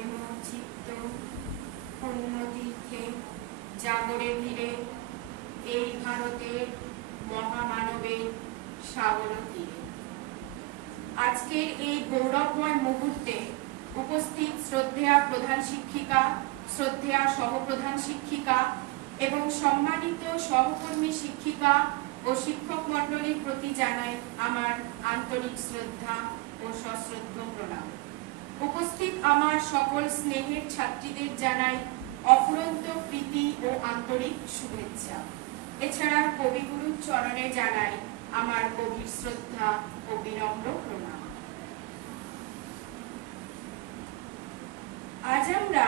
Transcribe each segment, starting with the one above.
দেহ চিত্ত পুণ্যতীর্থে জাগরে ভিড়ে এই ভারতের মহামানবের সাগর তীরে। আজকের এই গৌরবময় মুহূর্তে উপস্থিত শ্রদ্ধেয়া প্রধান শিক্ষিকা, শ্রদ্ধেয়া সহপ্রধান শিক্ষিকা এবং সম্মানিত সহকর্মী শিক্ষিকা ও শিক্ষক মণ্ডলীর প্রতি জানাই আমার আন্তরিক শ্রদ্ধা ও সশ্রদ্ধ প্রণাম। উপস্থিত আমার সকল স্নেহের ছাত্রীদের জানাই অফুরন্ত প্রীতি ও আন্তরিক শুভেচ্ছা। এছাড়া কবিগুরুর চরণে জানাই আমার গভীর শ্রদ্ধা ও বিনম্র প্রণাম। আজ আমরা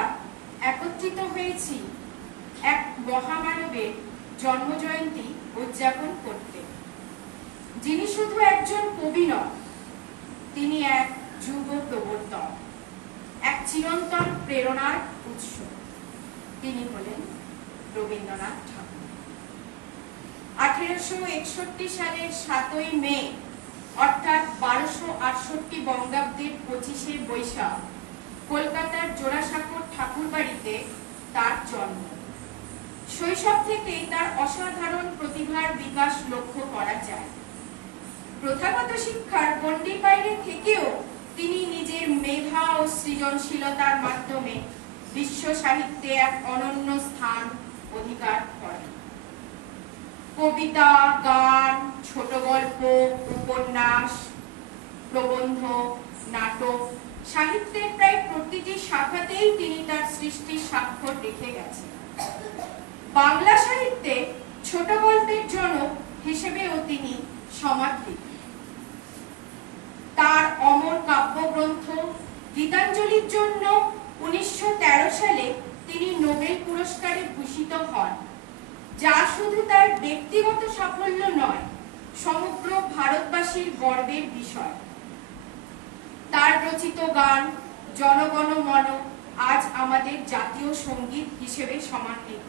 একত্রিত হয়েছি এক মহামানবের জন্মজয়ন্তী উদযাপন করতে, যিনি শুধু একজন কবি নন, তিনি এক যুগ প্রবর্তক, এক চিরন্তন প্রেরণার উৎস। তিনি হলেন রবীন্দ্রনাথ ঠাকুর। 1861 সালের 7ই মে অর্থাৎ 1268 বঙ্গাব্দের 25শে বৈশাখ কলকাতার জোড়াসাঁকোর ঠাকুরবাড়িতে তার জন্ম। শৈশব থেকেই তার অসাধারণ প্রতিভার বিকাশ লক্ষ্য করা যায়। প্রথাগত শিক্ষার গণ্ডির বাইরে থেকেও তিনি নিজের মেধা ও সৃজনশীলতার মাধ্যমে বিশ্ব সাহিত্যে এক অনন্য স্থান অধিকার করেন। কবিতা, গান, ছোট গল্প, উপন্যাস, প্রবন্ধ, নাটক, সাহিত্যের প্রায় প্রতিটি শাখাতেই তিনি তার সৃষ্টির স্বাক্ষর রেখে গেছেন। বাংলা সাহিত্যে ছোট গল্পের জনক হিসেবেও তিনি সমাদৃত। তার অমর কাব্যগ্রন্থ গীতাঞ্জলির জন্য 1913 সালে তিনি নোবেল পুরস্কারে ভূষিত হন, যা শুধু তার ব্যক্তিগত সাফল্য নয়, সমগ্র ভারতবাসীর গর্বের বিষয়। তার রচিত গান জনগণ মন আজ আমাদের জাতীয় সঙ্গীত হিসেবে সম্মানিত।